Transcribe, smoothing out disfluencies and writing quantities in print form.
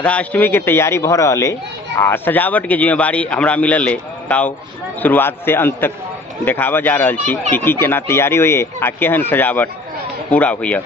राधा अष्टमी के तैयारी भ रहल है आ सजावट के जिम्मेवारी हमरा मिलल है। ताऊ शुरुआत से अंत तक देखावा जा रहल छी कि केना तैयारी होइए आ केहन सजावट पूरा होइए।